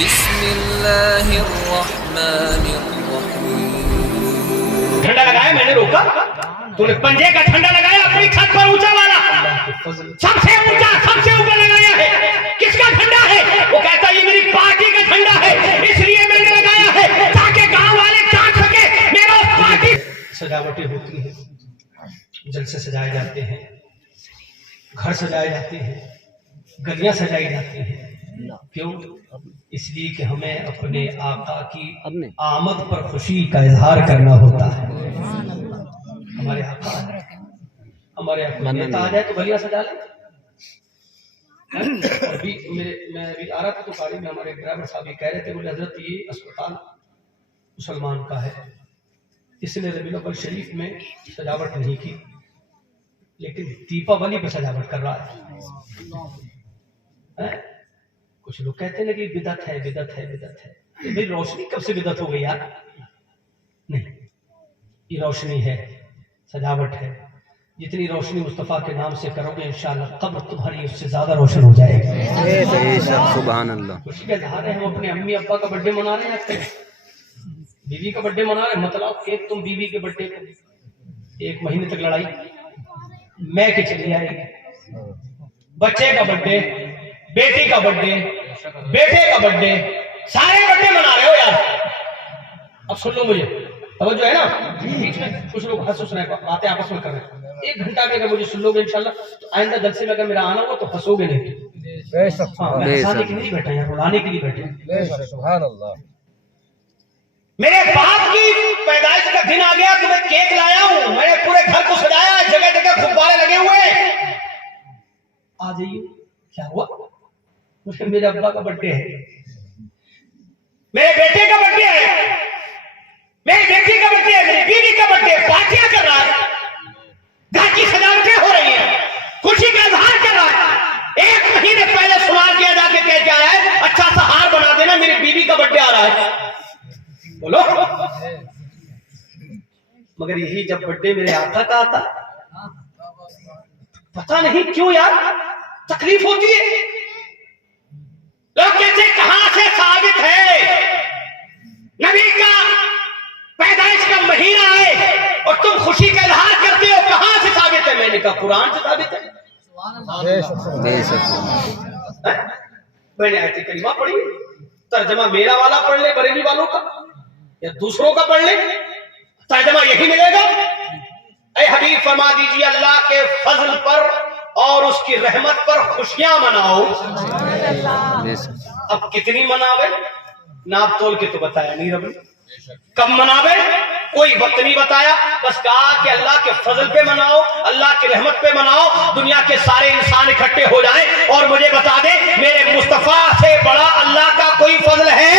بسم اللہ الرحمن الرحیم. جھنڈا لگایا میں نے روکا, تو نے پنجے کا جھنڈا لگایا اپنی چھت پر اونچا والا, سب سے اونچا سب سے اوپر لگایا ہے. کس کا جھنڈا ہے؟ وہ کہتا ہے یہ میری پارٹی کا جھنڈا ہے, اس لیے میں نے لگایا ہے تاکہ گاؤں والے جان سکے میرا پارٹی. سجاوٹیں ہوتی ہیں, جلسے سجائے جاتے ہیں, گھر سجائے جاتے ہیں, گلیاں سجائی جاتی ہیں. کیوں؟ اس لیے کہ ہمیں اپنے آقا کی آمد پر خوشی کا اظہار کرنا ہوتا ہے. ہمارے آقا ہمارے نیتا آ جائے تو گلیاں سجا لیں. ابھی میں ابھی آ رہا تھا تو گاڑی میں ہمارے ڈرائیور صاحب یہ کہہ رہے تھے, بولے حضرت یہ اسپتال مسلمان کا ہے, اس نے ربیع الاول شریف میں سجاوٹ نہیں کی, لیکن دیپاولی پہ سجاوٹ کر رہا ہے. کچھ لوگ کہتے ہیں کہ بدعت ہے بدعت ہے بدعت ہے. بھئی روشنی کب سے بدعت ہو گئی یار؟ نہیں, یہ روشنی ہے, سجاوٹ ہے. جتنی روشنی مصطفیٰ کے نام سے کرو گے انشاءاللہ قبر تمہاری اس سے زیادہ روشن ہو جائے گی. سبحان اللہ. خوشی کا اظہار ہے, ہم اپنے امی ابا کا برتھ ڈے منا رہے ہیں, بیوی کا برتھ ڈے منا رہے ہیں, مطلب کیک تم بیوی کے برتھ ڈے کو 1 مہینے تک لڑائی میں کے چلی آئے گی. بچے کا برتھ ڈے, بیٹی کا برتھ ڈے, بیٹے کا برتھ ڈے, سارے برتھ ڈے منا رہے ہو یار. اب سن لو مجھے, توجہ ہے نا, بیچ میں کچھ لوگ ہنس رہے ہیں, باتیں آپس میں کر رہے ہیں. 1 گھنٹہ میں اگر مجھے سن لو گے انشاءاللہ تو آئندہ جلسے میں اگر میرا آنا ہوا تو ہنسو گے نہیں. ہنسانے کے لیے نہیں بیٹھے ہیں, رلانے کے لیے بیٹھے ہیں. سبحان اللہ. میرے باپ کی پیدائش کا دن آ گیا تو میں کیک لایا ہوں, میں نے پورے گھر کو سجایا, جگہ جگہ غبارے لگے ہوئے. آ جائیے. کیا ہوا؟ میرے ابا کا برتھ ڈے ہے, میرے بیٹے کا برتھ ڈے ہے, میری بیٹی کا برتھ ڈے ہے, میری بیوی کا برتھ ڈے ہے. پارٹیاں کر رہا ہے, گھر کی سجاوٹیں ہو رہی ہیں, خوشی کا اظہار کر رہا ہے. 1 مہینے پہلے سوال کیا جا کے کہہ کے آیا ہے اچھا سا ہار بنا دینا, میری بیوی کا برتھ ڈے آ رہا ہے. بولو, مگر یہی جب برتھ ڈے میرے آقا کا آتا پتہ نہیں کیوں یار تکلیف ہوتی ہے. لوگ کہتے ہیں کہاں سے ثابت ہے نبی کا پیدائش کا مہینہ ہے اور تم خوشی کا اظہار کرتے ہو, کہاں سے ثابت ہے؟ میں نے کہا قرآن سے ثابت ہے. میں نے آیت کریمہ پڑھی, ترجمہ میرا والا پڑھ لے بریلی والوں کا یا دوسروں کا پڑھ لے, ترجمہ یہی ملے گا. اے حبیب فرما دیجیے اللہ کے فضل پر اور اس کی رحمت پر خوشیاں مناؤ. اب کتنی مناوے ناپ تول کے تو بتایا نہیں رب نے. کب مناوے کوئی وقت نہیں بتایا, بس کہا کہ اللہ کے فضل پہ مناؤ, اللہ کی رحمت پہ مناؤ, دنیا کے سارے انسان اکٹھے ہو جائیں اور مجھے بتا دیں میرے مصطفیٰ سے بڑا اللہ کا کوئی فضل ہے؟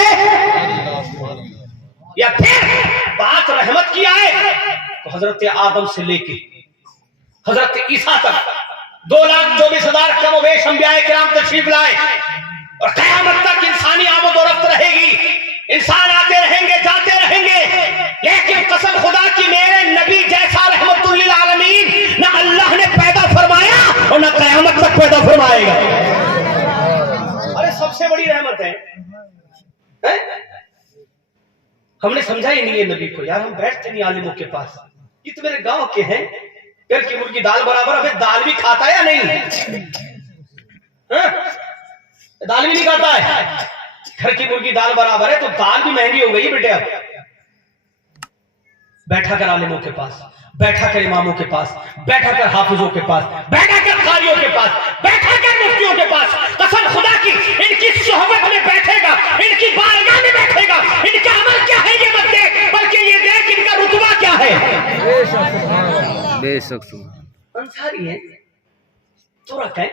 یا پھر بات رحمت کی آئے تو حضرت آدم سے لے کے حضرت عیسیٰ تک 2,24,000 کم و بیش انبیاء کرام تشریف لائے, اور قیامت تک انسانی آمد و رفت رہے گی. انسان آتے رہیں گے جاتے رہیں گے, لیکن قسم خدا کی میرے نبی جیسا رحمت للعالمین نہ اللہ نے پیدا فرمایا اور نہ قیامت تک پیدا فرمائے گا. ارے سب سے بڑی رحمت ہے. ہم نے سمجھا ہی نہیں ہے نبی کو یار, ہم بیٹھتے نہیں عالموں کے پاس. یہ تو میرے گاؤں کے ہیں, گھر کی مرغی دال برابر. ابھی دال بھی کھاتا ہے یا نہیں؟ دال بھی نہیں کھاتا ہے. گھر کی مرغی دال برابر ہے تو دال بھی مہنگی ہو گئی بیٹے. اب بیٹھا کر عالموں کے پاس, بیٹھا کر اماموں کے پاس, بیٹھا کر حافظوں کے پاس, بیٹھا کر قاریوں کے پاس, بیٹھا کر مفتیوں کے پاس. قسم خدا کی ان کی صحبت میں بیٹھے گا, ان کی بارگاہ میں بیٹھے گا, ان کا عمل کیا ہے یہ مت دیکھ, بلکہ یہ دیکھ ان کا رتبہ کیا ہے. بے شک انصاری ہیں, ترک ہیں,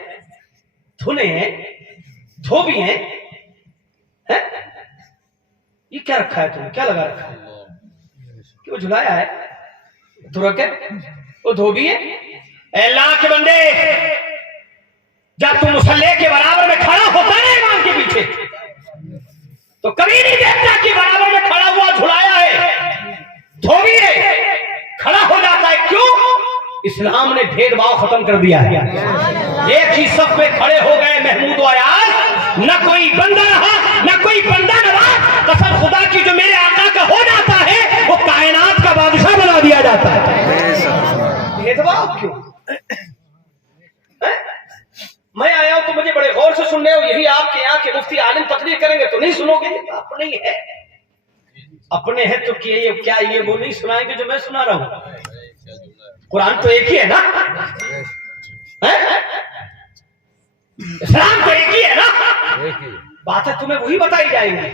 دھنے ہیں, دھوبی ہیں. یہ کیا رکھا ہے تم نے, کیا لگا رکھا ہے؟ کہ وہ جھلایا ہے. ترک ہے, وہ دھوبی ہے. اے اللہ کے بندے, جب تم مصلی کے برابر میں کھڑا ہوتا ہے امام کے پیچھے تو کبھی نہیں دیکھتا کہ برابر میں کھڑا ہوا جھلایا ہے, دھوبی ہے, کھڑا ہو جاتا ہے. کیوں؟ اسلام نے بھید بھاؤ ختم کر دیا ہے. ایک ہی صف میں کھڑے ہو گئے محمود و ایاز, نہ کوئی بندہ رہا نہ کوئی بندہ مفتی عالم تقریر کریں گے تو نہیں سنو گے. اپنے ہی ہے, اپنے ہیں تو کیا یہ وہ نہیں سنائیں گے جو میں سنا رہا ہوں. قرآن تو ایک ہی ہے نا, اسلام تو ایک ہی ہے نا. باتیں تمہیں وہی بتائی جائیں گی,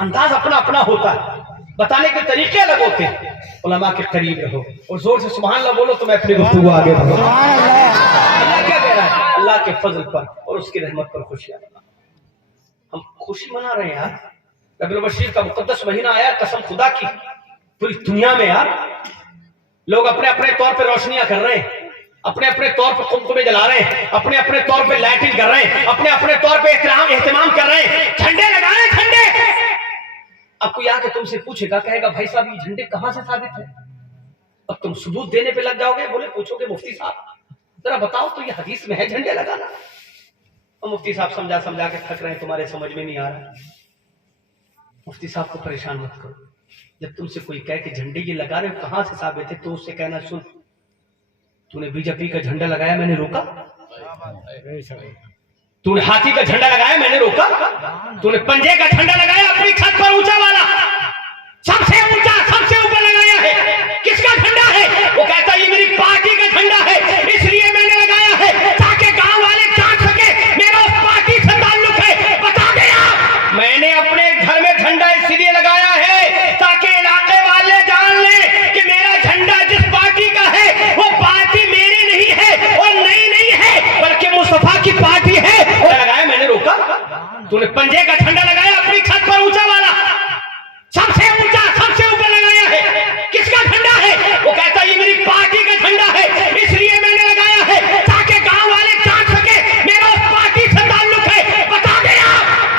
انداز اپنا اپنا ہوتا ہے, بتانے کے طریقے الگ ہوتے ہیں. علماء کے قریب رہو اور زور سے سبحان اللہ بولو تو میں اپنی گفتگو آگے بڑھوں. اللہ کیا کہہ رہا ہے؟ اللہ کے فضل پر اور اس کی رحمت پر خوشیاں منا. ہم خوشی منا رہے ہیں یار. ربیع الاول شریف کا مقدس مہینہ آیا, قسم خدا کی پوری دنیا میں یار لوگ اپنے اپنے طور پہ روشنیاں کر رہے ہیں, اپنے اپنے طور پہ قمقمے جلا رہے ہیں, اپنے اپنے طور پہ لائٹنگ کر رہے ہیں, اپنے اپنے طور پہ اہتمام کر رہے ہیں, جھنڈے لگا رہے ہیں, جھنڈے. اب کوئی آ کے تم سے پوچھے گا, کہے گا بھائی صاحب یہ جھنڈے کہاں سے ثابت ہے؟ اب تم ثبوت دینے پہ لگ جاؤ گے. بولے پوچھو گے مفتی صاحب ذرا بتاؤ تو یہ حدیث میں ہے جھنڈے لگانا؟ اور مفتی صاحب سمجھا کے تھک رہے ہیں, تمہارے سمجھ میں نہیں آ رہا. مفتی صاحب کو پریشان مت کرو. جب تم سے کوئی کہے کہ جھنڈے یہ لگا رہے ہو کہاں سے ثابت ہے, تو اس سے کہنا سن تو نے بی جے پی کا جھنڈا لگایا میں نے روکا, تو نے ہاتھی کا جھنڈا لگایا میں نے روکا, تو نے پنجے کا جھنڈا لگایا اپنی چھت پر اونچا والا, سب سے اونچا سب سے اوپر لگایا ہے. کس کا جھنڈا ہے؟ وہ کہتا ہے یہ میری پارٹی کا جھنڈا ہے, اس لیے میں نے لگایا ہے تاکہ گاؤں والے جان سکے میرا اس پارٹی سے تعلق ہے. بتا دیا میں نے اپنے گھر میں جھنڈا اس لیے لگایا ہے تاکہ علاقے والے جان لیں کہ میرا جھنڈا جس پارٹی کا ہے وہ پارٹی میری نہیں ہے اور نہیں ہے بلکہ مصطفیٰ کی پارٹی ہے. لگایا میں نے روکا, تو نے پنجے کا جھنڈا لگایا اپنی چھت پر اونچا والا, سب سے اونچا سب سے اوپر لگایا ہے. کس کا جھنڈا ہے؟ وہ کہتا ہے یہ میری پارٹی کا جھنڈا ہے, اس لیے میں نے لگایا ہے تاکہ گاؤں والے جان سکے میرا اس پارٹی سے تعلق ہے. بتا دیا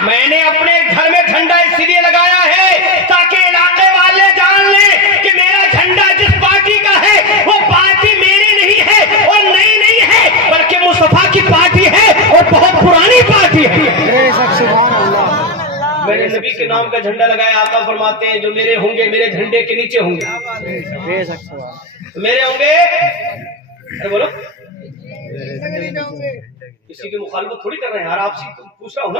میں نے اپنے گھر میں جھنڈا اس لیے لگایا ہے تاکہ علاقے والے جان لیں کہ میرا جھنڈا جس پارٹی کا ہے وہ پارٹی میری نہیں ہے اور نہیں ہے بلکہ مصطفیٰ کی پارٹی ہے اور بہت پرانی پارٹی ہے. میں نے نبی کے نام کا جھنڈا لگایا. آقا فرماتے ہیں جو میرے ہوں گے میرے جھنڈے کے نیچے ہوں گے, میرے ہوں گے. ارے بولو کسی کی مخالفت تھوڑی کر رہے ہیں یار, آپ سے پوچھ رہا ہوں نا,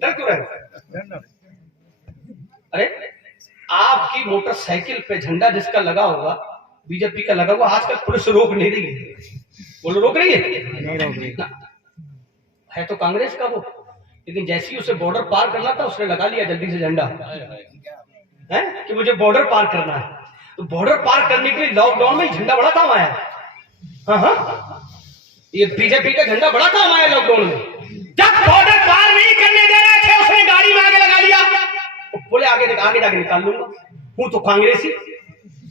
ڈر کیوں رہے؟ ارے آپ کی موٹر سائیکل پہ جھنڈا جس کا لگا ہوگا بی جے پی کا لگا ہوا, آج کل پولیس روک نہیں رہی ہے. بولو روک رہی ہے تو کانگریس کا وہ, لیکن جیسے ہی اسے بارڈر پار کرنا تھا اس نے لگا لیا جلدی سے جھنڈا کہ مجھے بارڈر پار کرنا ہے. تو بارڈر پار کرنے کے لیے لاک ڈاؤن میں جھنڈا بڑا کام آیا. ہاں یہ بی جے پی کا جھنڈا بڑا کام آیا لاک ڈاؤن میں. جب بارڈر پار نہیں کرنے دے رہے تھے اس نے گاڑی میں آگے لگا لیا, بولے آگے جا کے نکال لوں گا, ہوں تو کانگریسی,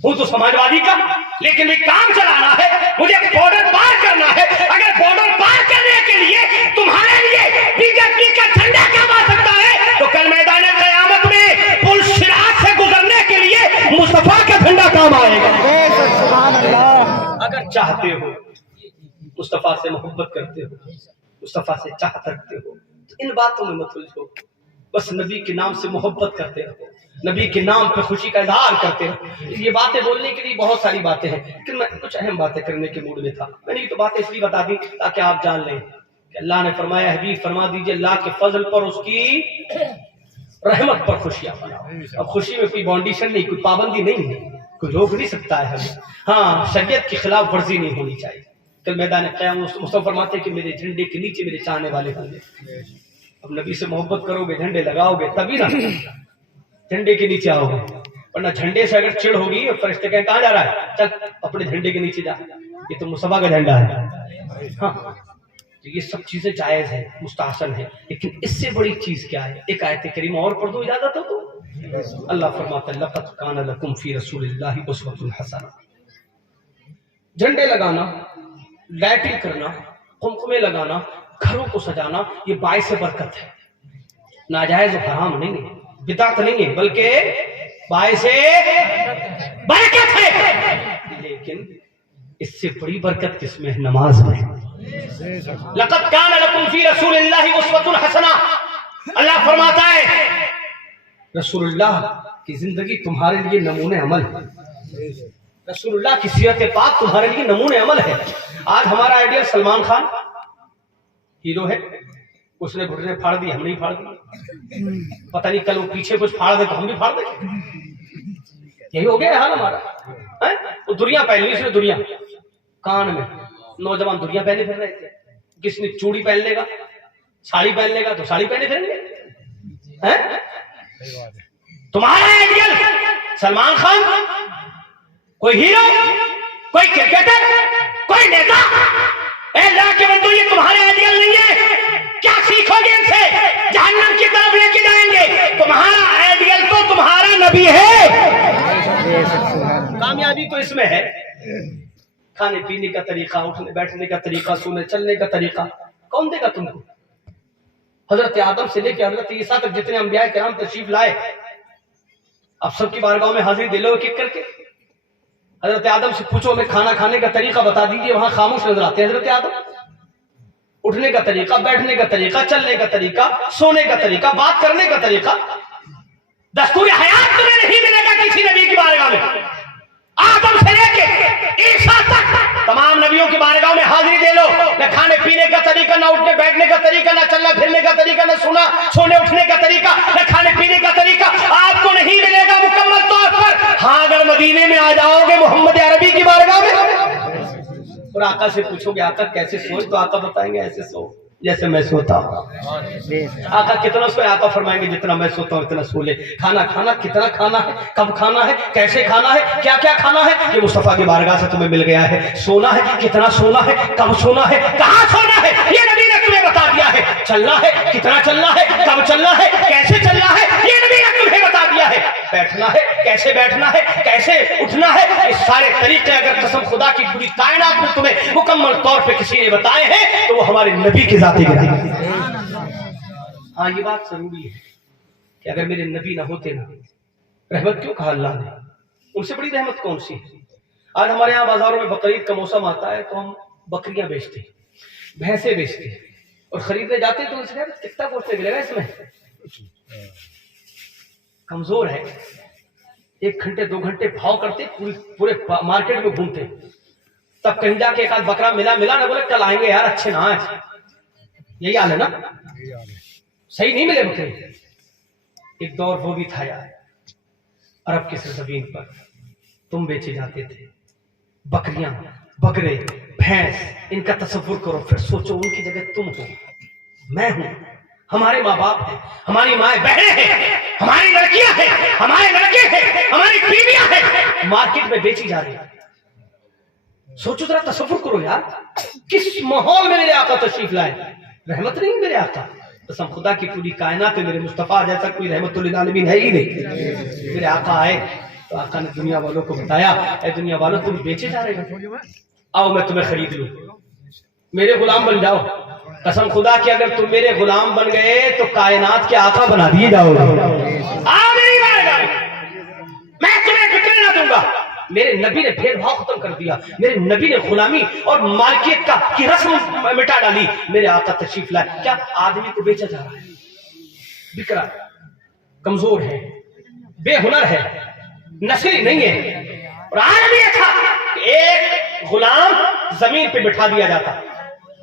ہوں تو سماجوادی کا, لیکن میں کام چلانا ہے, مجھے بارڈر پار کرنا ہے. اگر بارڈر پار کرنے کے لیے تمہارے لیے بی جے پی کا جھنڈا کام آ سکتا ہے تو کل میدان قیامت میں پل صراط سے گزرنے کے لیے مصطفیٰ کا جھنڈا کام آئے گا. اگر چاہتے ہو مصطفیٰ سے محبت کرتے ہو, مصطفیٰ سے چاہت رکھتے ہو تو ان باتوں میں مت الجھو, بس نبی کے نام سے محبت کرتے رہو, نبی کے نام پہ خوشی کا اظہار کرتے رہو. یہ باتیں بولنے کے لیے بہت ساری باتیں ہیں, لیکن میں کچھ اہم باتیں کرنے کے موڈ میں تھا. میں نے یہ تو باتیں اس لیے بتا دی تاکہ آپ جان لیں کہ اللہ نے فرمایا حبیب فرما دیجئے اللہ کے فضل پر اس کی رحمت پر خوشیاں مناؤ. اب خوشی میں کوئی باؤنڈیشن نہیں, کوئی پابندی نہیں ہے, کوئی روک نہیں سکتا ہے ہمیں. ہاں شریعت کی خلاف ورزی نہیں ہونی چاہیے. کل میدان قیامت مصطفیٰ فرماتے کہ میرے جھنڈے کے نیچے میرے چاہنے والے ہوں گے. اب نبی سے محبت کرو گے, جھنڈے لگاؤ گے تبھی نا جھنڈے کے نیچے آؤ گے, ورنہ جھنڈے سے اگر چڑ ہوگی اور فرشتے کہیں کہاں جا رہا ہے, چل اپنے جھنڈے کے نیچے جا, یہ تو مصطفیٰ کا جھنڈا ہے. ہاں تو یہ سب چیزیں جائز ہیں, مستحسن ہے, لیکن اس سے بڑی چیز کیا ہے؟ ایک آیت کریمہ اور پڑھ دو اجازت ہو تو. اللہ فرماتا ہے لقد کان لکم فی رسول اللہ اسوۃ حسنہ. جھنڈے لگانا, لائٹنگ کرنا, قمقمے لگانا, گھروں کو سجانا یہ باعث برکت ہے, ناجائز و حرام نہیں ہے, بدعت نہیں ہے, بلکہ باعث برکت ہے. لیکن اس سے بڑی برکت کس میں ہے؟ نماز میں. لقد کان لکم فی رسول اللہ اسوۃ حسنہ. اللہ فرماتا ہے رسول اللہ کی زندگی تمہارے لیے نمونہ عمل ہے, رسول اللہ کی سیرت پاک تمہارے لیے نمونہ عمل ہے. آج ہمارا آئیڈیل سلمان خان ہیرو ہے, اس نے گھٹنے پھاڑ دی, ہم نہیں پھاڑ دی. پتہ نہیں کل وہ پیچھے کچھ پھاڑ دے تو ہم بھی پھاڑ دیں. یہی ہو گیا حال ہمارا. وہ دنیا پہنی, اس نے دنیا کان میں, نوجوان دنیا پہنے پھر رہے تھے. کس نے چوڑی پہن لے گا, ساڑی پہن لے گا تو ساڑی پہنے پھریں گے. تمہارا آئیڈیل سلمان خان, کوئی ہیرو, کوئی کرکٹر, کوئی نیتا, اے اللہ کے بندو یہ تمہارے آئیڈیل نہیں ہے. کیا سیکھو گے ان سے؟ جہنم کی طرف لے کے جائیں گے. تمہارا آئیڈیل تو تمہارا نبی ہے. کامیابی تو اس میں ہے. کھانے پینے کا طریقہ, اٹھنے بیٹھنے کا طریقہ, سونے چلنے کا طریقہ کون دے گا تم کو؟ حضرت آدم سے لے کے حضرت عیسیٰ تک جتنے انبیاء کرام تشریف لائے, اب سب کی بارگاہوں میں حاضری دے لو ایک ایک کر کے. حضرت آدم سے پوچھو ہمیں کھانا کھانے کا طریقہ بتا دیجیے, وہاں خاموش نظر آتے ہیں حضرت آدم. اٹھنے کا طریقہ, بیٹھنے کا طریقہ, چلنے کا طریقہ, سونے کا طریقہ, بات کرنے کا طریقہ, دستور حیات تمہیں نہیں ملے گا کسی نبی کی بارگاہ میں. آدم سے لے کے عیسیٰ تک تمام نبیوں کی بارگاہ میں حاضری دے لو. نہ کھانے پینے کا طریقہ, نہ اٹھنے بیٹھنے کا طریقہ, نہ چلنا پھرنے کا طریقہ, نہ سونے اٹھنے کا طریقہ, نہ کھانے پینے کا طریقہ آپ کو نہیں ملے گا مکمل طور پر. ہاں اگر مدینے میں آ جاؤ گے محمد عربی کی بارگاہ میں اور آقا سے پوچھو گے آقا کیسے سوئے, تو آقا بتائیں گے ایسے سو جیسے میں سوتا ہوں. آقا کتنا سوئے, آقا فرمائیں گے جتنا میں سوتا ہوں اتنا سو لے. کھانا کھانا کتنا کھانا ہے, کب کھانا ہے, کیسے کھانا ہے, کیا کیا کھانا ہے, یہ مصطفیٰ کی بارگاہ سے تمہیں مل گیا ہے. سونا ہے کتنا سونا ہے, کب سونا ہے, کہاں سونا ہے, یہ نبی نے تمہیں بتا دیا ہے. چلنا ہے کتنا چلنا ہے, کب چلنا ہے, کیسے چلنا ہے, یہ نبی نے تمہیں بتا دیا ہے. بیٹھنا ہے کیسے بیٹھنا ہے, کیسے اٹھنا ہے, اس سارے طریقے اگر قسم خدا کی پوری کائنات میں تمہیں مکمل طور پہ کسی نے بتائے ہیں تو وہ ہمارے نبی کی ذات ہے. ہاں یہ بات ضروری ہے کہ اگر میرے نبی نہ ہوتے نا, رحمت کیوں کہا اللہ نے, ان سے بڑی رحمت کون سی. آج ہمارے یہاں بازاروں میں بقرعید کا موسم آتا ہے تو ہم بکریاں بیچتے ہیں, بھینسیں بیچتے ہیں, اور خریدنے جاتے ہیں تو ان سے کہتے کتنا گوشت ملے گا اس میں, کمزور ہے. 1 گھنٹے 2 گھنٹے بھاؤ کرتے, پورے مارکیٹ میں گھومتے, تب کہیں جا کے ایک آدھ بکرا ملا نہ بولے کل آئیں گے یار, اچھے نہ آئے. یہی حال ہے نا, صحیح نہیں ملے بکرے. ایک دور وہ بھی تھا یار, عرب کی سرزمین پر تم بیچے جاتے تھے بکریاں, بکرے, بھینس. ان کا تصور کرو, پھر سوچو ان کی جگہ تم ہو, میں ہوں, ہمارے ماں باپ ہیں, ہماری مائیں بہنیں ہیں, ہماری لڑکیاں ہیں, ہمارے لڑکے ہیں, ہماری بیویاں ہیں, مارکیٹ میں بیچی جا رہی ہیں. سوچو ذرا, تصور کرو یار, کس ماحول میں میرے آقا تشریف لائے. رحمت نہیں میرے آقا, قسم خدا کی پوری کائنات میں میرے مصطفیٰ جیسا کوئی رحمت للعالمین ہے ہی نہیں. میرے آقا آئے تو آقا نے دنیا والوں کو بتایا, اے دنیا والوں تم بیچے جا رہے ہو, آؤ میں تمہیں خرید لوں, میرے غلام بن جاؤ. قسم خدا کی اگر تم میرے غلام بن گئے تو کائنات کے آقا بنا دیے جاؤ گے. میں تمہیں بکنے نہ دوں گا. میرے نبی نے بھید بھاؤ ختم کر دیا, میرے نبی نے غلامی اور مالکیت کی رسم مٹا ڈالی. میرے آقا تشریف لائے. کیا آدمی کو بیچا جا رہا ہے, بک رہا ہے, کمزور ہے, بے ہنر ہے, نسلی نہیں ہے. اور آج بھی تھا کہ ایک غلام زمین پہ بٹھا دیا جاتا,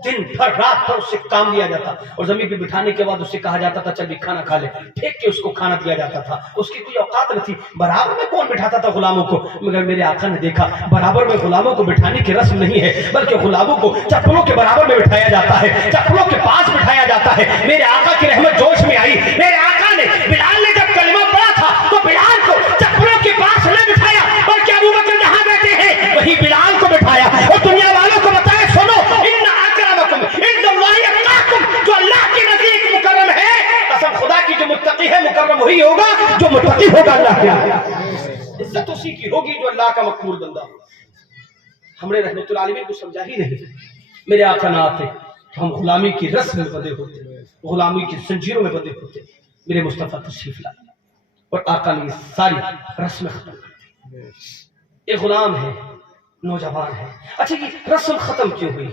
دن بھر رات بھر اس سے کام لیا جاتا, اور زمین پہ بٹھانے کے بعد اس سے کہا جاتا تھا چل بھی کھانا کھا لے, پھینک کے اس کو کھانا دیا جاتا تھا. اس کی کوئی اوقات نہیں تھی. برابر میں کون بٹھاتا تھا غلاموں کو, مگر میرے آقا نے دیکھا برابر میں غلاموں کو بٹھانے کی رسم نہیں ہے, بلکہ غلاموں کو چپلوں کے برابر میں بٹھایا جاتا ہے, چپلوں کے پاس بٹھایا جاتا ہے. میرے آقا کی رحمت جوش میں آئی. میرے آقا نے بلال نے جب کلمہ پڑھا تھا تو بلال کو چپلوں کے پاس نہ بٹھایا, بلکہ ابو بکر جہاں بیٹھے ہیں وہی بلال کو بٹھایا, اور دنیا والوں کو بتایا سنو, جو اللہ کے نزدیک مکرم ہے, قسم خدا کی جو متقی ہے مکرم وہی ہوگا جو متقی ہوگا اللہ کے آگے. عزت اسی کی ہوگی جو اللہ کا مقبول بندہ. ہم نے رحمت العالمین کو سمجھا ہی نہیں. میرے آقا نہ آتے تو ہم غلامی کی رسم میں بندے ہوتے, غلامی کی زنجیروں میں بندے ہوتے. میرے مصطفیٰ تشریف لائے اور آقا نے ساری رسم ختم کر دی. ایک غلام ہے, نوجوان ہے. اچھا یہ رسم ختم کیوں ہوئی؟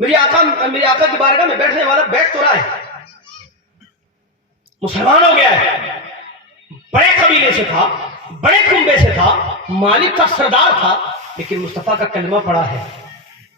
میرے آقا کی بارگاہ میں بیٹھنے والا بیٹھ تو رہا ہے, مسلمان ہو گیا ہے, بڑے قبیلے سے تھا, بڑے کنبے سے تھا, مالک کا سردار تھا, لیکن مصطفیٰ کا کلمہ پڑا ہے,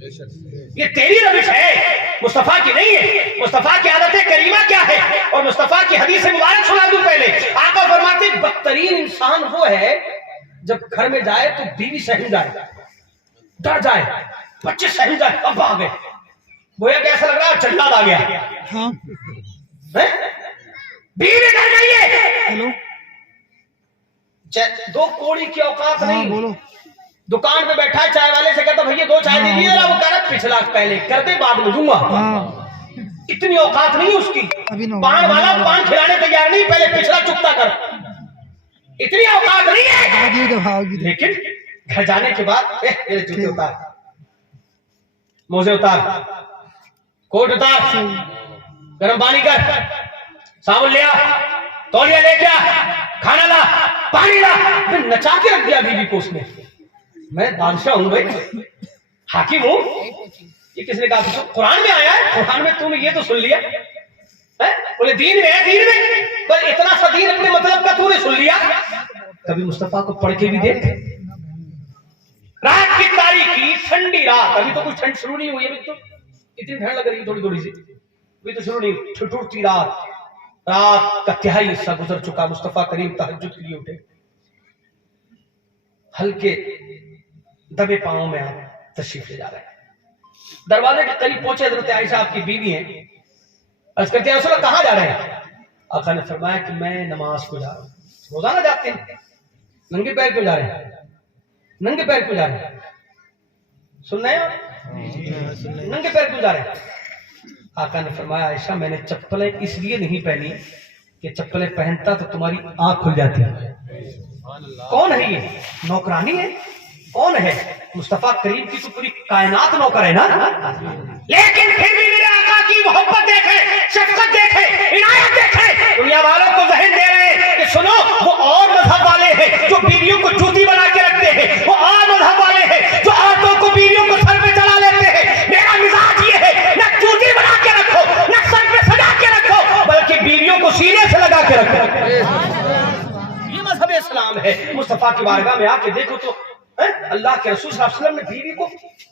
یہ تیری روش ہے، مصطفیٰ کی نہیں ہے۔ مصطفیٰ کی عادت کریمہ کیا ہے؟ اور مصطفیٰ کی حدیث مبارک سنا دوں پہلے۔ آقا فرماتے ہیں بدترین انسان وہ ہے جب گھر میں جائے تو بیوی سہم جائے، ڈر جائے، بچے سہم جائے، اب آ گئے، گویا کہ ایسا لگ رہا ہے جلاد آ گیا۔ بیوی ڈر گئی ہے، دو کوڑی کی اوقات نہیں، دکان پہ بیٹھا ہے، چائے والے سے کہتا بھیا 2 چائے دے دیجیے، وہ کہہ رہا پچھلا پہلے کر دے بعد میں دوں گا۔ اتنی اوقات نہیں اس کی، پان والا پان کھلانے تیار نہیں، پہلے پچھلا چکتا کر، اتنی اوقات نہیں ہے۔ لیکن گھر جانے کے بعد میرے جوتے اتار، موزے اتار، کوٹ اتار، گرم پانی کر، صابن لیا، تولیہ لے گیا، کھانا لا، پانی لا، پھر نچا کے رکھ دیا بیوی کو اس نے۔ میں بادشاہ ہوں بھائی، حاکم ہوں۔ یہ کس نے کہا؟ قرآن میں آیا ہے، قرآن میں تم نے یہ تو سن لیا، بولے دین میں ہے، دین میں پر اتنا سا دین اپنے مطلب کا تو نے سن لیا۔ کبھی مصطفیٰ کو پڑھ کے بھی دیکھ، رات کی تاریکی ٹھنڈی رات، ابھی تو کچھ ٹھنڈ شروع نہیں ہوئی، ابھی تو اتنی ٹھنڈ لگ رہی ہے تھوڑی تھوڑی سی، ابھی تو شروع نہیں، ٹھٹھورتی رات کا تہائی حصہ گزر چکا، مصطفیٰ کریم تہجد کے لیے اٹھے، ہلکے دبے پاؤں میں آپ تشریف لے جا رہے ہیں، دروازے کے قریب پہنچے، حضرت عائشہ آپ کی بیوی ہیں، عرض کرتے ہیں رسول اللہ کہاں جا رہے ہیں؟ آقا نے فرمایا کہ میں نماز کو جا رہا ہوں۔ روزانہ جاتے ہیں، ننگے پیر کیوں جا رہے ہیں؟ ننگے پیر کیوں جا رہے ہیں؟ سن رہے ہیں؟ ننگے پیر کیوں جا رہے ہیں؟ آقا نے فرمایا عائشہ میں نے چپلیں اس لیے نہیں پہنی کہ چپلیں پہنتا تو تمہاری آنکھ کھل جاتی ہے۔ کون ہے یہ؟ نوکرانی ہے؟ کون ہے؟ مصطفیٰ کریم کی تو پوری کائنات نوکر ہے نا، لیکن پھر بھی میرے آقا کی محبت دیکھے، شفقت دیکھے، عنایت دیکھے۔ دنیا والوں کو ذہن دے رہے ہیں کہ سنو وہ اور مذہب والے ہیں جو بیویوں کو جوتی بنا کے رکھتے ہیں، وہ اور مذہب والے ہیں جو عورتوں کو بیویوں کو سر پہ چلا لیتے ہیں۔ میرا مزاج یہ ہے نہ جوتی بنا کے رکھو، نہ سر پہ سجا کے رکھو، بلکہ بیویوں کو سینے سے لگا کے رکھو۔ یہ مذہب اسلام ہے۔ مصطفیٰ کی بارگاہ میں آ کے دیکھو تو اللہ کے رسول صلی اللہ علیہ وسلم نے بیوی کو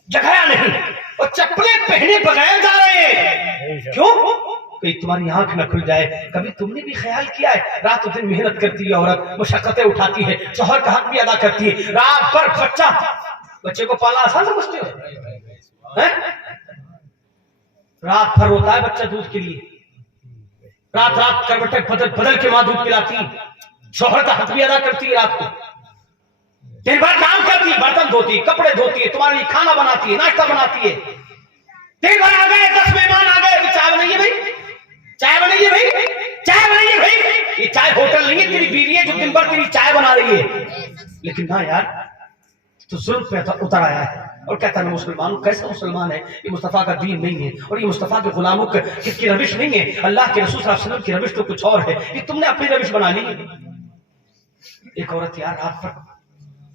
جگایا نہیں اور چپلیں پہنے بغیر جا رہے ہیں۔ کیوں؟ کہ تمہاری آنکھ نہ کھل جائے۔ کبھی تم نے بھی خیال کیا ہے رات و دن محنت کرتی ہے عورت، مشقتیں اٹھاتی ہے، شوہر کا حق بھی ادا کرتی ہے، رات بھر بچے کو پالنا آسان سمجھتے ہو؟ رات بھر روتا ہے بچہ دودھ کے لیے، رات کروٹیں بدل کے ماں دودھ پلاتی، شوہر کا حق بھی ادا کرتی ہے، رات کو دن بھر کام کرتی ہے، برتن دھوتی ہے، کپڑے دھوتی ہے، تمہارے لیے کھانا بناتی ہے، ناشتہ بناتی ہے۔ دن بھر آ گئے 10 مہمان آ گئے، چائے بنائیے بھائی، چائے بنائیے بھائی، چائے بنائیے بھائی۔ یہ چائے ہوٹل نہیں ہے، تیری بیوی ہے جو دن بھر تیری چائے بنا رہی ہے۔ لیکن نہ یار، تو ظلم پہ اتر آیا ہے اور کہتا ہے مسلمان کیسا مسلمان ہے؟ یہ مصطفیٰ کا دین نہیں ہے اور یہ مصطفیٰ کے غلاموں کی روش نہیں ہے۔ اللہ کے رسول صلی اللہ علیہ وسلم کی روش تو کچھ اور ہے، یہ تم نے اپنی روش بنا لی۔ ایک عورت یار رات پر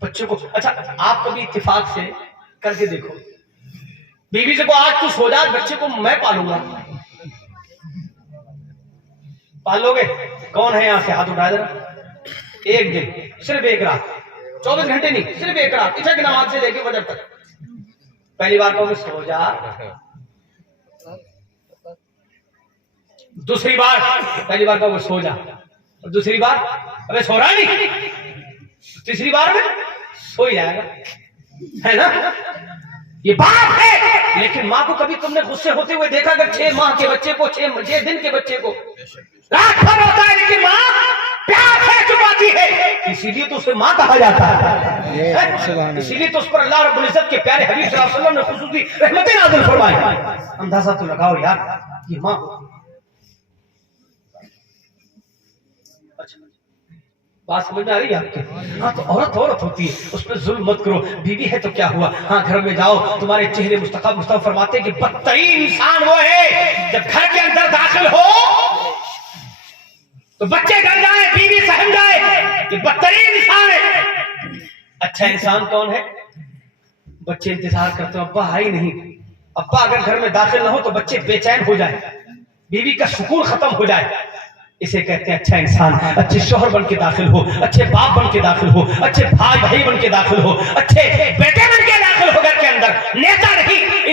بچے کو، اچھا آپ کبھی اتفاق سے کر کے دیکھو، بیوی سے کو آج تو سو جا، بچے کو میں پالوں گا، پالو گے؟ کون ہے یہاں سے ہاتھ اٹھائے ذرا؟ ایک دن، صرف ایک رات، 24 گھنٹے نہیں، صرف ایک رات، عشاء کی نماز سے لے کے فجر تک، پہلی بار کہو گے سو جا، دوسری بار پہلی بار کہو گے سو جا، اور دوسری بار ابے سو رہا نہیں، تیسری بار میں سو ہی جائے گا، ہے نا؟ یہ بات ہے۔ لیکن ماں کو کبھی تم نے غصے ہوتے ہوئے دیکھا اگر 6 ماہ کے بچے کو، 6 دن کے بچے کو رات بھر ہوتا ہے لیکن ماں پیار سے چھپاتی ہے، اسی لیے تو اسے ماں کہا جاتا ہے، اسی لیے تو اس پر اللہ رب العزت کے پیارے حبیب صلی اللہ علیہ وسلم نے خصوصی رحمتیں نازل فرمائی۔ اندازہ تو لگاؤ یار، یہ ماں بات سمجھ میں آ رہی ہے آپ کے؟ ہاں تو عورت ہوتی ہے، اس پہ ظلم مت کرو۔ بیوی ہے تو کیا ہوا، ہاں گھر میں جاؤ، تمہارے چہرے مصطفیٰ فرماتے ہیں کہ بدترین انسان وہ ہے جب گھر کے اندر داخل ہو تو بچے ڈر جائیں، بیوی سہم جائے، یہ بدترین انسان ہے۔ اچھا انسان کون ہے؟ بچے انتظار کرتے ہیں ابا آئی نہیں، ابا اگر گھر میں داخل نہ ہو تو بچے بے چین ہو جائیں، بیوی کا سکون ختم ہو جائے، اسے کہتے ہیں اچھا انسان۔ اچھے شوہر بن کے داخل ہو، اچھے باپ بن کے داخل ہو، اچھے بھائی بن کے داخل ہو، اچھے بیٹے بن کے داخل ہو گھر کے اندر، نیتا نہیں،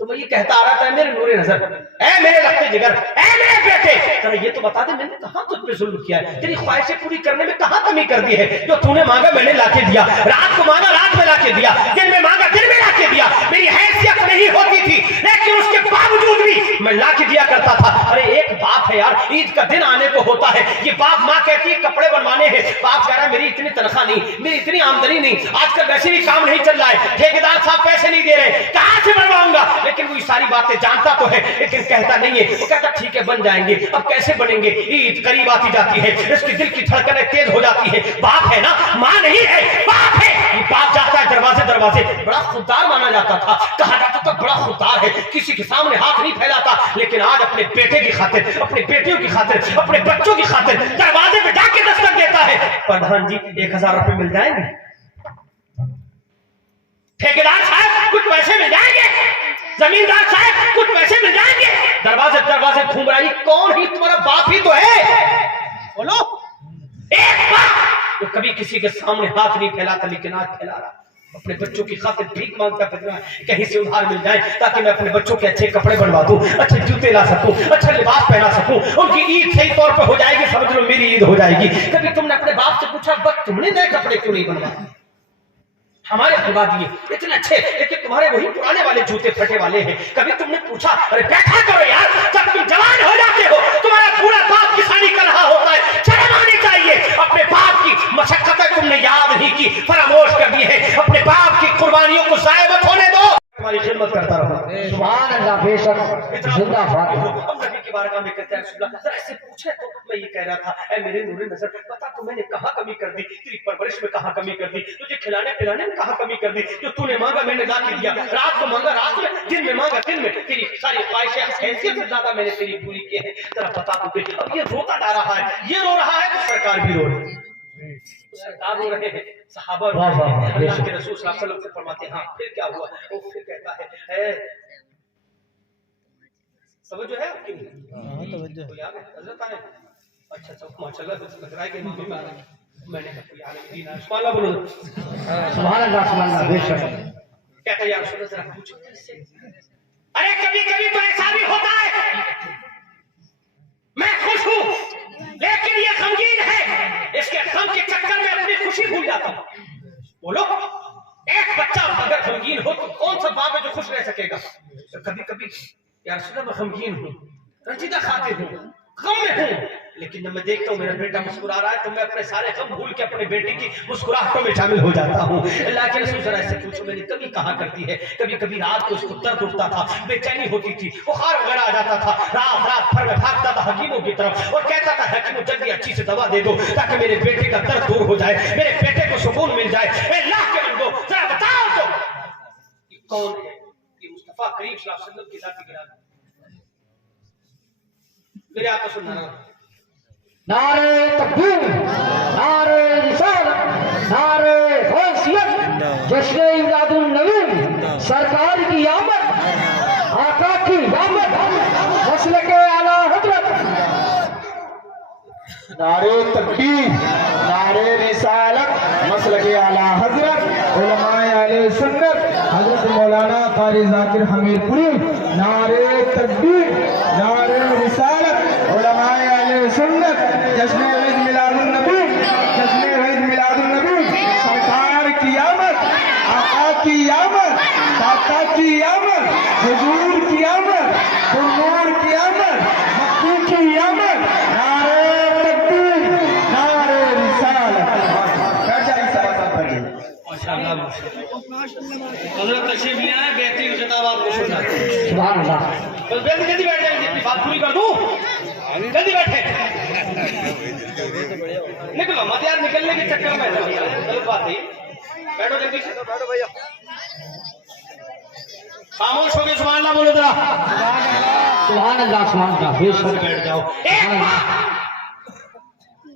تو میں یہ کہتا آ رہا تھا میرے نور نظر، اے میرے لگتے جگر، اے میرے بیٹے، ذرا یہ تو بتا دے میں نے کہاں تجھ پہ ظلم کیا ہے، تیری خواہشیں پوری کرنے میں کہاں کمی کر دی ہے؟ جو تو نے مانگا میں نے لا کے دیا، رات کو مانگا رات میں لا کے دیا، دن میں مانگا دن میں لا کے دیا، میری حیثیت نہیں ہوتی تھی لیکن اس کے باوجود بھی میں لا کے دیا کرتا تھا۔ ارے ایک باپ ہے یار، عید کا دن آنے کو ہوتا ہے، یہ باپ ماں کہتی ہے کپڑے بنوانے ہیں، باپ کہہ رہا ہے میری اتنی تنخواہ نہیں، میری اتنی آمدنی نہیں، آج کل ویسے بھی کام نہیں چل رہا ہے، ٹھیکیدار صاحب پیسے نہیں دے رہے، کہاں سے بنواؤں گا؟ لیکن وہ ساری باتیں جانتا تو ہے لیکن کہتا نہیں ہے، وہ کہتا ٹھیک ہے بن جائیں گے، اب کیسے بنیں گے؟ عید قریب آتی جاتی ہے، اس کی دل کی دھڑکنیں تیز ہو جاتی ہے، باپ ہے نا، ماں نہیں ہے، باپ ہے، یہ باپ جاتا ہے دروازے دروازے، بڑا خوددار مانا جاتا تھا، کہا جاتا تھا بڑا خوددار ہے، کسی کے سامنے ہاتھ نہیں پھیلاتا، لیکن آج اپنے بیٹے کی خاطر، اپنے بیٹیوں کی خاطر، اپنے بچوں کی خاطر دروازے پہ جا کے دستک دیتا ہے، پردھان جی 1000 روپے مل جائیں گے، ٹھیکیدار صاحب کچھ پیسے مل جائیں گے، زمیندار صاحب کچھ پیسے مل جائیں گے، دروازے دروازے گھوم رہا ہے، کون ہی تمہارا باپ ہی تو ہے، بولو ایک باپ جو کبھی کسی کے سامنے ہاتھ نہیں پھیلاتا لیکن آج پھیلا رہا، اپنے بچوں کی خاطر بھیک مانگتا پھر رہا ہے، کہیں سے ادھار مل جائے تاکہ میں اپنے بچوں کے اچھے کپڑے بنوا دوں، اچھے جوتے لا سکوں، اچھا لباس پہنا سکوں، ان کی عید صحیح طور پہ ہو جائے گی، سمجھ لو میری عید ہو جائے گی۔ کبھی تم نے اپنے باپ سے پوچھا بس تم نے نئے کپڑے کیوں نہیں بنوائے؟ ہمارے خدا دیے اتنے اچھے لیکن تمہارے وہی پرانے والے جوتے پھٹے والے ہیں، کبھی تم نے پوچھا ارے بیٹھا کرو یار، جب تم جوان ہو جاتے ہو تمہارا پورا باپ کسانی کر رہا ہوتا ہے، شرم آنی چاہیے، اپنے باپ کی مشقتیں تم نے یاد نہیں کی، فراموش کر دی ہے، اپنے باپ کی قربانیوں کو ضائع مت ہونے دو، تمہاری خدمت کرتا رہوں۔ سبحان اللہ، بے شک زندہ باد۔ ہم نبی کی بارگاہ میں کہتے ہیں رسول اللہ ذرا سے پوچھے تو میں یہ کہہ رہا تھا اے میرے نور نظر بتا تو میں نے کہاں کمی کر دی، تیری پرورش میں کہاں کمی کر دی، تجھے کھلانے پلانے میں کہاں کمی کر دی، جو تو نے مانگا میں نے لا کے دیا، رات کو مانگا رات میں، دن میں مانگا دن میں، تیری ساری خواہشیں حیثیت سے زیادہ میں نے تیری پوری کی ہے، ذرا بتا تو دے۔ اب یہ روتا جا رہا ہے، یہ رو رہا ہے تو سرکار بھی رو رہی ہے، سرکار رو رہے ہیں، صحابہ رو رہے ہیں، اللہ کے رسول صلی اللہ علیہ وسلم سے فرماتے ہیں ہاں پھر کیا ہوا؟ وہ پھر کہتا ہے توجہ ہے آپ کی نہیں؟ کوئی آگے حضرت آئے؟ اچھا اچھا ماشاءاللہ لگ رہا ہے کہ امام میں آ رہا ہے، میں نے کہا کوئی آگے دین ہے، سبحان اللہ بولو، سبحان اللہ، بے شک۔ کہتا ہے یا رسول اللہ ذرا پوچھو اس سے، ارے کبھی کبھی تو ایسا بھی ہوتا ہے میں خوش ہوں لیکن یہ غمگین ہے، اس کے غم کے چکر میں اپنی خوشی بھول جاتا ہوں، بولو ایک بچہ اگر غمگین ہو تو کون سا باپ ہے جو خوش رہ سکے گا؟ تو کبھی کبھی یا رسول اللہ میں غمگین ہوں، رنجیدہ خاطر ہوں، غم میں ہوں، لیکن جب میں دیکھتا ہوں میرا بیٹا مسکرا رہا ہے تو میں اپنے سارے غم بھول کے اپنے بیٹے کی مسکراہٹوں میں شامل ہو جاتا ہوں۔ اللہ کے رسول ذرا سے پوچھو میں نے کبھی کہاں کرتی ہے، کبھی کبھی رات کو اس کو درد اٹھتا تھا، بے چینی ہوتی تھی، بخار وغیرہ آ جاتا تھا، رات بھر میں بھاگتا تھا حکیموں کی طرف اور کہتا تھا حکیموں جلدی اچھی سے دوا دے دو تاکہ میرے بیٹے کا درد دور ہو جائے، میرے بیٹے کو سکون مل جائے۔ اے اللہ کے بندو ذرا بتاؤ تو یہ کون ہے؟ یہ مصطفیٰ کریم صلی اللہ علیہ وسلم کی ذات گرامی، میرے آقا سننا نعرہ تکبیر، نعرہ رسالت، نعرہ حیثیت، جشن میلاد النبی، سرکار کی آمد، آقا کی آمد، مسلک اعلیٰ حضرت، نعرہ تکبیر، نعرہ رسالت، مسلک اعلیٰ حضرت، علماء اہل سنت، حضرت مولانا قاری ذاکر حمید پوری، نعرہ تکبیر، نعرہ رسالت، علماء اہل سنت، جشن عید میلاد النبی، جشن عید میلاد النبی، سرکار کی آمد، آقا کی آمد، داتا کی آمد، حضور کی آمد، حضور کی آمد، مکی کی آمد، نعرہ تکبیر، نعرہ رسالت۔ بیٹھ جائیے سب بیٹھ جائیے۔ ماشاءاللہ حضرت تشریف لے آئے، بہترین خطاب آپ کو سنا، سبحان اللہ۔ بس جلدی بیٹھ جائیں، اپنی بات پوری کر دوں، جلدی بیٹھے، نکلو مت یار، نکلنے کے چکر میں غلط بات ہے، بیٹھو جلدی سے، بیٹھو بھیا، خاموش ہو گئے، سبحان اللہ بولو ذرا، سبحان اللہ، سبحان اللہ، بے شک۔ بیٹھ جاؤ۔ ایک بات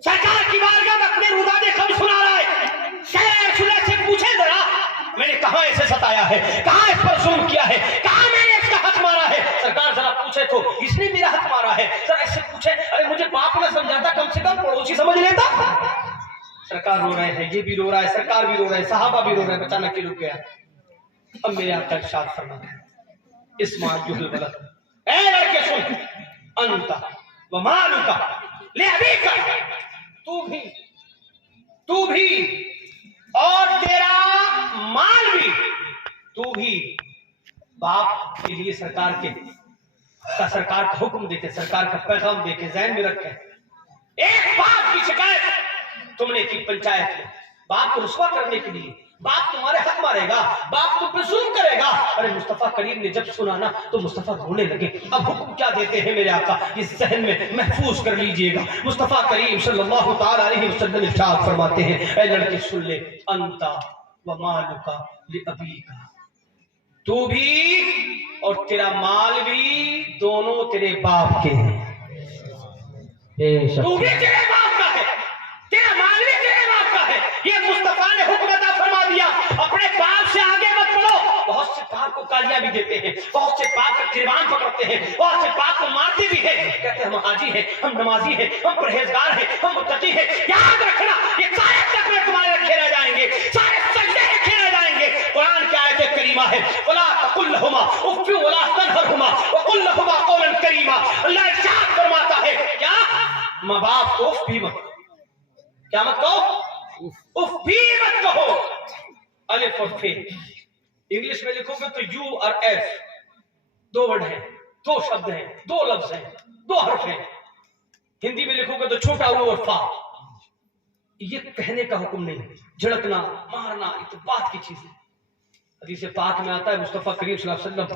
سرکار کی بارگاہ میں اپنے روداد خم سنا رہا ہے، کہ رسول اللہ سے پوچھے ذرا میں نے کہاں اسے ستایا ہے، کہاں اس پر ظلم کیا ہے، کہاں میں نے اس کا حق مارا ہے؟ سرکار ذرا پوچھے تو اس نے میرا حق مارا ہے، ذرا اس سے پوچھے، ارے مجھے باپ نے سمجھاتا کم سے کم پڑوسی سمجھ لیتا۔ سرکار رو رہے ہیں، یہ بھی رو رہا ہے، سرکار بھی رو رہے ہیں، صحابہ بھی رو رہے ہیں، اچانک رک گیا۔ اب میرے آپ کا ارشاد فرماتے ہیں اسمع ایھا الولد، اے لڑکے سن، انت و مالک لابیک، تو بھی اور تیرا مال بھی، تو بھی باپ کے لیے سرکار کا حکم دے کے، سرکار کا پیغام دے کے ذہن میں رکھیں۔ ایک باپ کی شکایت تم نے کی پنچایت میں، باپ کو رسوا کرنے کے لیے، باپ تمہارے حق مارے گا، باپ تم پہ ظلم کرے گا۔ ارے مصطفیٰ کریم نے جب سنا نا تو مصطفیٰ رونے لگے۔ اب حکم کیا دیتے ہیں میرے آقا، اس ذہن میں محفوظ کر لیجئے گا۔ مصطفیٰ کریم صلی اللہ تعالی علیہ وسلم ارشاد فرماتے ہیں، اے لڑکے سن لے، انت و مالک لابیک، تو بھی اور تیرا مال بھی دونوں تیرے باپ کے ہیں۔ تو بھی تیرے باپ کا ہے، تیرا مال بھی تیرے باپ کا ہے۔ یہ مصطفیٰ نے حکم عطا فرما دیا، اپنے باپ سے آگے مت بڑھو۔ بہت سے باپ کو گالیاں بھی دیتے ہیں، بہت سے باپ کا گریبان پکڑتے ہیں، بہت سے باپ کو مارتے بھی ہیں، کہتے ہیں ہم حاجی ہیں، ہم نمازی ہیں، ہم پرہیزگار ہیں، ہم متقی ہیں۔ یاد رکھنا یہ سارے تقوی تمہارے رکھے رہ جائیں گے، سارے سجدے رکھے رہ جائیں گے۔ قرآن کی آیت کریمہ ہے، وَلَا تَقُل لَّهُمَا اُفٍّ وَلَا تَنْهَرْهُمَا وَقُل لَّهُمَا قَوْلًا كَرِيمًا۔ اللہ ارشاد فرماتا ہے کیا ماں باپ کو اف بھی مت، کیا مت کہو، اف بھی مت کہو۔ الف اور فے انگلش میں لکھو گے تو یو اور ایف دو ورڈ ہیں، دو شبد ہیں، دو لفظ ہیں، دو حرف ہیں۔ ہندی میں لکھو گے تو چھوٹا او اور فا۔ یہ کہنے کا حکم نہیں، جھڑکنا مارنا یہ تو بات کی چیز ہے۔ حدیث پاک میں آتا ہے مصطفیٰ کریم صلی اللہ علیہ وسلم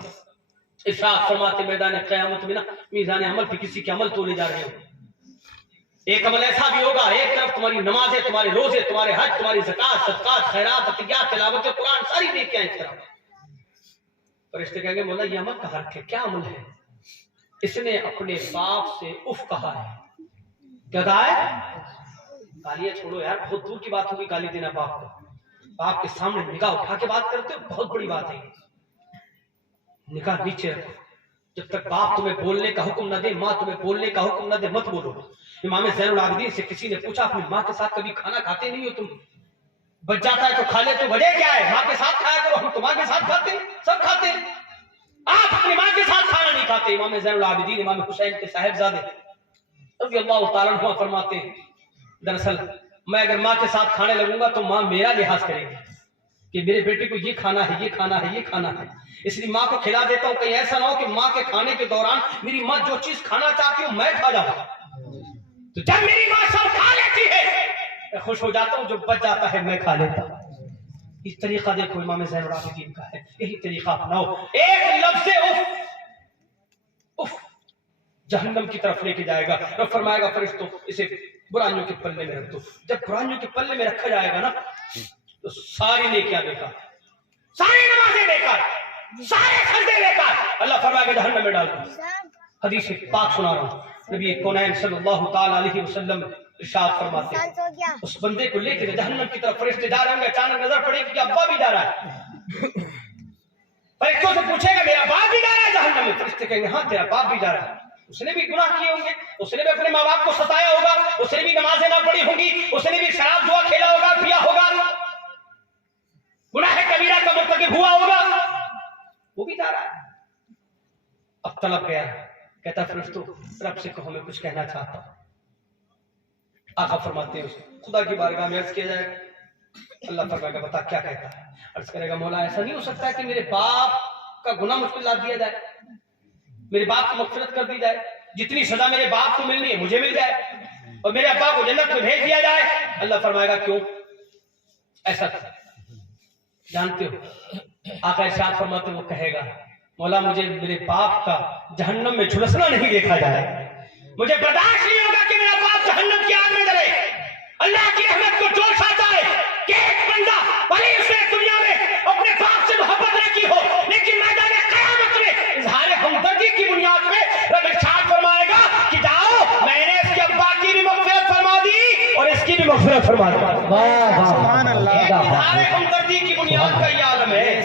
ارشاد فرماتے میدان قیامت میں نا میزان عمل پہ کسی کے عمل تولے جا رہے ہو، ایک عمل ایسا بھی ہوگا، ایک طرف تمہاری نمازیں، تمہارے روزے، تمہارے حج، تمہاری زکات، صدقات، خیرات، عطیات، تلاوت قرآن ساری نیکیاں ایک طرف۔ فرشتے کہیں گے مولا یہ عمل کا حق ہے، کیا عمل ہے؟ اس نے اپنے باپ سے اف کہا ہے۔ کیا کہا ہے؟ گالیاں چھوڑو یار، بہت دور کی بات ہوگی گالی دینا باپ کو۔ باپ کے سامنے نگاہ اٹھا کے بات کرتے ہو، بہت بڑی بات ہے۔ نگاہ نیچے رکھو، جب تک باپ تمہیں بولنے کا حکم نہ دے، ماں تمہیں بولنے کا حکم نہ دے، مت بولو۔ امام زین العابدین سے کسی نے پوچھا اپنی ماں کے ساتھ کبھی کھانا کھاتے نہیں ہو تم؟ بچ جاتا ہے تو کھا لے، تو وجہ کیا ہے؟ ماں کے ساتھ کھایا کرو، ہم تو ماں کے ساتھ کھاتے ہیں، سب کھاتے ہیں، آپ اپنی ماں کے ساتھ کھانا نہیں کھاتے۔ امام زین العابدین امام حسین کے صاحبزادے رضی اللہ تعالیٰ عنہ فرماتے ہیں دراصل میں اگر ماں کے ساتھ کھانے لگوں گا تو ماں میرا لحاظ کرے گی کہ میرے بیٹے کو یہ کھانا ہے، یہ کھانا ہے، یہ کھانا ہے، اس لیے ماں کو کھلا دیتا ہوں، کہیں ایسا نہ ہو کہ ماں کے کھانے کے دوران میری ماں جو چیز کھانا چاہتی ہوں میں کھا جاؤں۔ تو جب میری ماں سب کھا لیتی ہے میں خوش ہو جاتا ہوں، جو بچ جاتا ہے میں کھا لیتا ہوں۔ اس طریقہ دیکھو امام زین العابدین کا ہے، یہی طریقہ اپناؤ۔ ایک لفظ اف جہنم کی طرف لے کے جائے گا۔ رب فرمائے گا فرشتوں اسے برائیوں کے پلے میں رکھ دو۔ جب برائیوں کے پلے میں رکھا جائے گا نا تو ساری نیکیاں بیکار، ساری نمازیں بیکار، سارے سجدے بیکار، اللہ فرمائے گا جہنم میں ڈال دو۔ حدیث پاک سنا رہا ہوں، نبی کونین صلی اللہ تعالی علیہ وسلم ارشاد فرماتے ہیں اس بندے کو لے کے جہنم کی طرف فرشتے جا رہے ہوں گے، اچانک نظر پڑے گی کہ ابا بھی جا رہا ہے۔ فرشتوں سے پوچھے گا میرا باپ بھی جا رہا ہے جہنم میں؟ فرشتے کہیں گے ہاں تیرا باپ بھی جا رہا ہے۔ اس نے بھی گناہ کیے ہوں گے، اس نے بھی اپنے ماں باپ کو ستایا ہوگا، اس نے بھی نمازیں نہ پڑھی ہوں گی، اس نے بھی شراب جوا کھیلا ہوگا، پیا ہوگا، گناہ کبیرہ کا مرتکب ہوا ہوگا، وہ بھی جا رہا ہے۔ اب طلب گیا، کہتا فرشتوں رب سے کہو میں کچھ کہنا چاہتا ہوں۔ آقا فرماتے ہیں خدا کی بارگاہ میں عرض کیا جائے، اللہ فرمائے گا بتا کیا کہتا ہے؟ عرض کرے گا مولا ایسا نہیں ہو سکتا ہے کہ میرے باپ کا گناہ مجھ پر لاد دیا جائے، میرے باپ کو مغفرت کر دی جائے، جتنی سزا میرے باپ کو ملنی ہے مجھے مل جائے، اور میرے ابا کو جنت میں بھیج دیا جائے۔ اللہ فرمائے گا کیوں ایسا جانتے ہو؟ آقا ارشاد فرماتے وہ کہے گا مولا مجھے میرے باپ کا جہنم میں جھلسنا نہیں دیکھا جائے، مجھے برداشت نہیں ہوگا کہ میرا باپ جہنم کی آگ میں ڈلے۔ اللہ کی رحمت کو جوش آتا ہے کہ ایک بندہ بھلے اس نے دنیا میں اپنے باپ سے محبت نہ کی ہو، لیکن میدان قیامت میں اظہار ہمدردی کی بنیاد پہ رب ارشاد فرمائے گا کہ جاؤ میں نے اس کے ابا کی بھی مغفرت فرما دی اور اس کی بھی مغفرت فرما دی۔ سبحان اللہ، اظہار ہمدردی کی بنیاد کا یہ عالم ہے،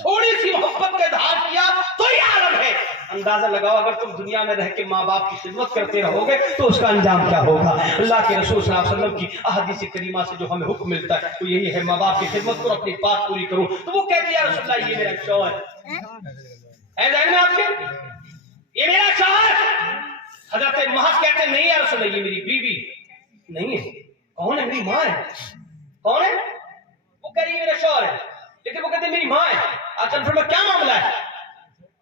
تھوڑی سی محبت کا اظہار کیا تو یہ عالم ہے۔ اندازہ لگاؤ اگر تم دنیا میں رہ کے ماں باپ کی خدمت کرتے رہو گے تو اس کا انجام کیا ہوگا۔ اللہ کے رسول صلی اللہ علیہ وسلم کی احادیث کریمہ سے جو ہمیں حکم ملتا ہے وہ یہی ہے ماں باپ کی خدمت کرو، اپنی بات پوری کرو۔ تو وہ کہتے ہیں یا رسول اللہ یہ میرا شوہر ہے، ہے ذہن میں آپ کے؟ یہ میرا شوہر. حضرت محض کہتے ہیں نہیں یا رسول اللہ یہ میری بیوی نہیں ہے. کون ہے؟ میری ماں ہے. کون ہے؟ وہ کہہ رہی ہے میرا شوہر ہے لیکن وہ کہتے ہیں میری ماں ہے. آپ چل فرما کیا معاملہ ہے؟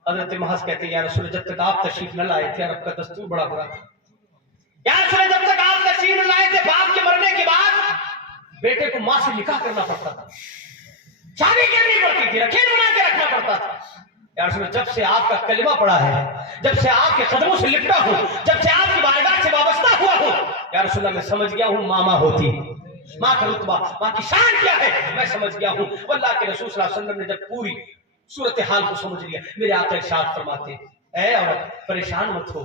حضرت محض کہتے ہیں یا رسول اللہ جب تک آپ تشریف نہ لائے تھے عرب کا دستور بڑا برا تھا. یا رسول اللہ جب تک آپ تشریف نہ لائے تھے باپ کے مرنے کے بعد بیٹے کو ماں سے نکاح کرنا پڑتا تھا, شادی کرنی پڑتی تھی, رکھے بنا کے رکھنا پڑتا تھا. یا رسول اللہ جب سے آپ کا کلمہ پڑا ہے, جب سے آپ کے قدموں سے لپٹا ہوں, جب سے آپ کی بارگاہ سے وابستہ ہوا ہوں, یا رسول اللہ میں سمجھ گیا ہوں ماما ہوتی, ماں کا رتبہ, ماں کی شان کیا ہے میں سمجھ گیا ہوں. واللہ کے رسول صلی اللہ علیہ وسلم نے جب پوری صورتحال کو سمجھ لیا, میرے آقا ارشاد فرماتے ہیں اے عورت پریشان مت ہو,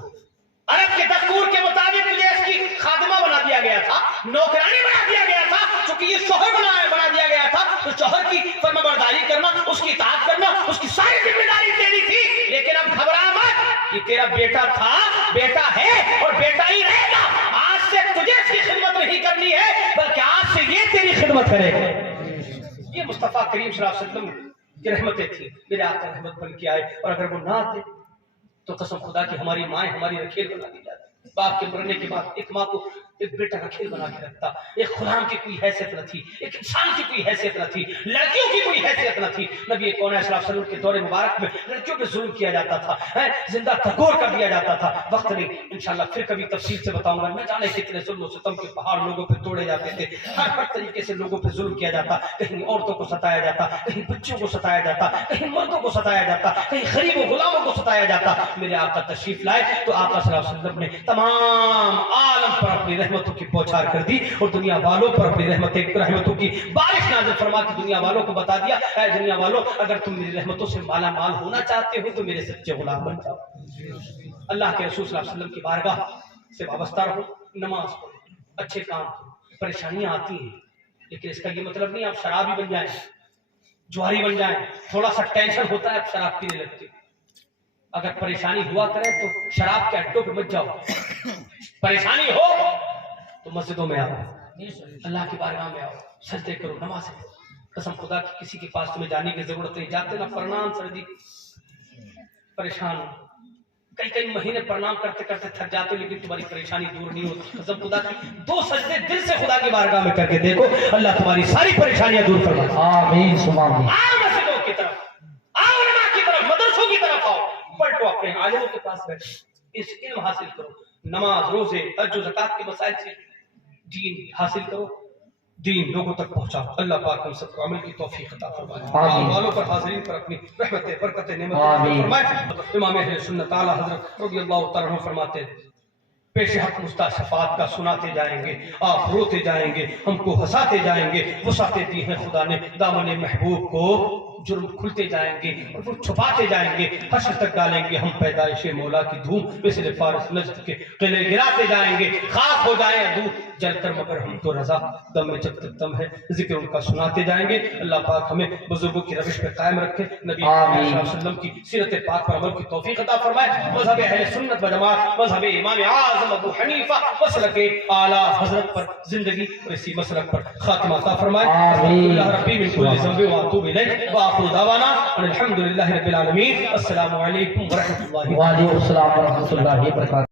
عرب کے دستور کے مطابق تجھے اس کی خادمہ بنا دیا گیا تھا, نوکرانی بنا دیا گیا تھا, چونکہ یہ شوہر بنا دیا گیا تھا تو شوہر کی فرما برداری کرنا, اس کی اطاعت کرنا, اس کی ساری ذمہ داری تیری تھی. لیکن اب گھبرا مت, یہ تیرا بیٹا تھا, بیٹا ہے اور بیٹا ہی رہے گا. آج سے تجھے اس کی خدمت نہیں کرنی ہے بلکہ آج سے یہ تیری خدمت کرے گا. یہ مصطفیٰ کریم صلی اللہ علیہ وسلم کی رحمتیں تھیں, میرے آقا رحمت بن کے آئے. اور اگر وہ نہ آتے تو قسم خدا کی ہماری مائیں ہماری رکھیل بنا دی جاتی. باپ کے مرنے کے بعد ایک ماں کو ایک بیٹا رکھیل بنا کے رکھتا. ایک غلام کی کوئی حیثیت نہ تھی, ایک انسان کی کوئی حیثیت نہ تھی, لڑکیوں کی کوئی حیثیت نہ تھی. نبی کون صلی اللہ علیہ وسلم کے دور مبارک میں لڑکیوں پہ ظلم کیا جاتا تھا, زندہ تھگور کر دیا جاتا تھا. وقت نہیں, انشاءاللہ پھر کبھی تفصیل سے بتاؤں گا. نہ جانے کتنے ظلم و ستم کے پہاڑ لوگوں پہ توڑے جاتے تھے, ہر طریقے سے لوگوں پہ ظلم کیا جاتا. کہیں عورتوں کو ستایا جاتا, کہیں بچوں کو ستایا جاتا, کہیں مردوں کو ستایا جاتا, کہیں غریب و غلاموں کو ستایا جاتا. میرے آقا تشریف لائے تو آقا صلی اللہ علیہ وسلم نے تمام عالم پر اپنی رحمتوں کی بوچھار کر دی اور دنیا والوں پر اپنی رحمتوں کی بارش نازل فرما کے دنیا والوں کو بتا دیا اے دنیا والوں اگر تم میری رحمتوں سے مالا مال ہونا چاہتے ہو تو میرے سچے غلام بن جاؤ. اللہ کے رسول صلی اللہ علیہ وسلم کی بارگاہ سے وابستہ رہو, نماز پڑھو, اچھے کام کرو. پریشانیاں آتی ہیں لیکن اس کا یہ مطلب نہیں آپ شرابی بن جائیں, جواری بن جائیں. تھوڑا سا ٹینشن ہوتا ہے آپ شراب پینے لگتے. اگر پریشانی ہوا کرے تو شراب کے اڈوں پہ مت جاؤ. پریشانی ہو تو مسجدوں میں آؤ, اللہ کی بارگاہ میں آؤ, سجدے کرو, نماز کرو. قسم خدا کی کسی کے پاس تمہیں جانے کی ضرورت نہیں. جاتے نا پرنام سردی, پریشان کئی مہینے پرنام کرتے کرتے تھک جاتے لیکن تمہاری پریشانی دور نہیں ہوتی. قسم خدا کی 2 سجدے دل سے خدا کی بارگاہ میں کر کے دیکھو, اللہ تمہاری ساری پریشانیاں دور فرمائے. آمین سبحان اللہ. آؤ مسجدوں کی طرف, آؤ علماء کی طرف, مدرسوں کی طرف آؤ, پلٹو اپنے عالموں کے پاس بیٹھو, اس علم حاصل کرو. نماز, روزے, حج و زکات کے مسائل سے دین حاصل کرو, دین لوگوں تک پہنچاؤ. اللہ پاک ہم سب کو عمل کی توفیق عطا فرمائے. آمین. والوں پر حاضرین پر اپنی رحمتیں, برکتیں, نعمتیں فرمائے. امام اہل سنت اعلیٰ حضرت رضی اللہ تعالیٰ عنہ فرماتے ہیں پیش حق مستشفات کا سناتے جائیں گے, آپ روتے جائیں گے, ہم کو ہنساتے جائیں گے. وسعتیں دی ہیں خدا نے دامن محبوب کو, جرم کھلتے جائیں گے اور وہ چھپاتے جائیں گے. حشر تک ڈالیں گے ہم پیدائش مولا کی دھوم, مثل فارس نجد کے قلعے گراتے جائیں گے. خاک ہو جائیں ادو جل کر مگر ہم تو رضا, دم میں جب تک دم ہے ذکر ان کا سناتے جائیں گے. اللہ پاک ہمیں بزرگوں کی روش پہ قائم رکھے, نبی صلی اللہ علیہ وسلم کی سیرت پاک پر عمل کی توفیق عطا فرمائے. مذہب اہل سنت و جماعت, مذہب امام اعظم ابو حنیفہ مسلک اعلیٰ حضرت پر زندگی اور اسی مسلک پر خاتمہ عطا فرمائے. اللہ ربی من کل ذنب واتوب الیہ وآخر دعوانا الحمد للہ رب العالمین. السلام علیکم ورحمۃ اللہ. وعلیکم السلام ورحمۃ اللہ وبرکاتہ.